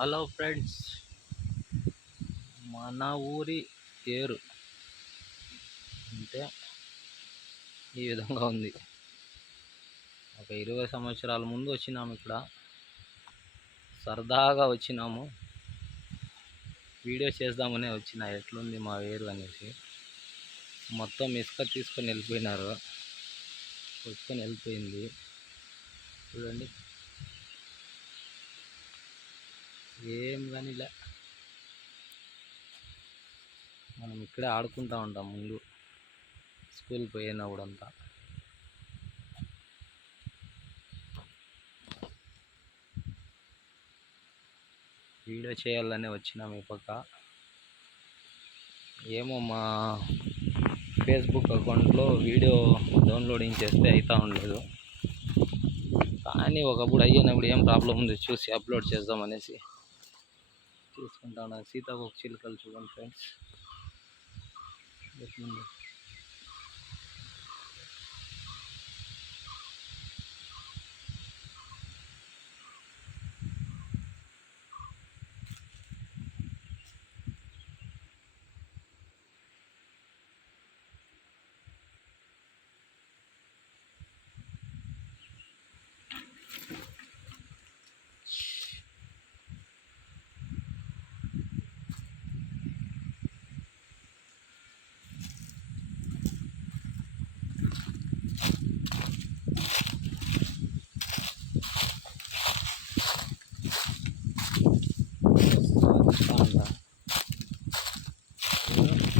Hello friends, మన ఊరి పేరు అంటే ఈ విధంగా ఉంది. ఒక 20 సంవత్సరాల ముందు వచ్చినాము. ఇక్కడ సరదాగా వచ్చినాము, వీడియో చేద్దామనే వచ్చిన ఎట్లుంది మా వేరు అనేసి. మొత్తం ఇసుక తీసుకొని వెళ్ళిపోయినారు, వెళ్ళిపోయింది. చూడండి, ఏం కానీ లే. మనం ఇక్కడే ఆడుకుంటూ ఉంటాం ముందు స్కూల్ పోయినప్పుడంతా. వీడియో చేయాలనే వచ్చినాం ఈ పక్క. ఏమో మా ఫేస్బుక్ అకౌంట్లో వీడియో డౌన్లోడింగ్ చేస్తే అవుతూ ఉండలేదు, కానీ ఒకప్పుడు అయ్యినప్పుడు ఏం ప్రాబ్లం ఉంది చూసి అప్లోడ్ చేద్దామనేసి తీసుకుంటాను. సీతాకోక చిలుకలు చూడండి ఫ్రెండ్స్ ఎట్లుంది.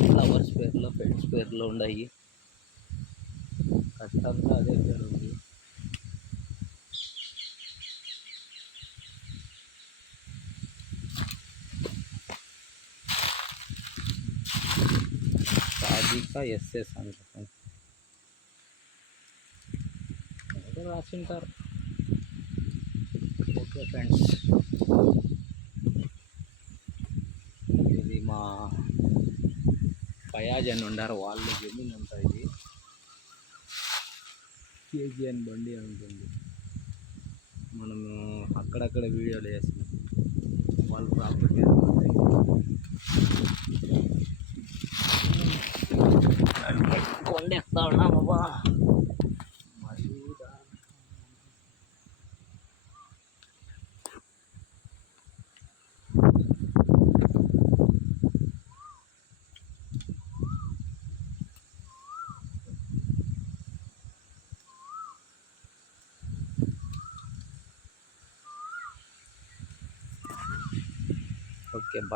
ఫ్లవర్స్ పేర్లో పెట్స్ పేర్లో ఉన్నాయి, కష్టంగా అదే పేరు ఉంది. సాధిక ఎస్ఎస్ అంట రాసింటారు. ఓకే ఫ్రెండ్స్, ఇది మా ఫయాజ్ అని ఉండారు, వాళ్ళ జమీన్ అంట. ఇది కేజీఎన్ బండి ఉంటుంది. మనము అక్కడక్కడ వీడియోలు వేసినాం, వాళ్ళ ప్రాపర్టీ కొండెక్తా ఉన్నామబ్బా. Okay, bye.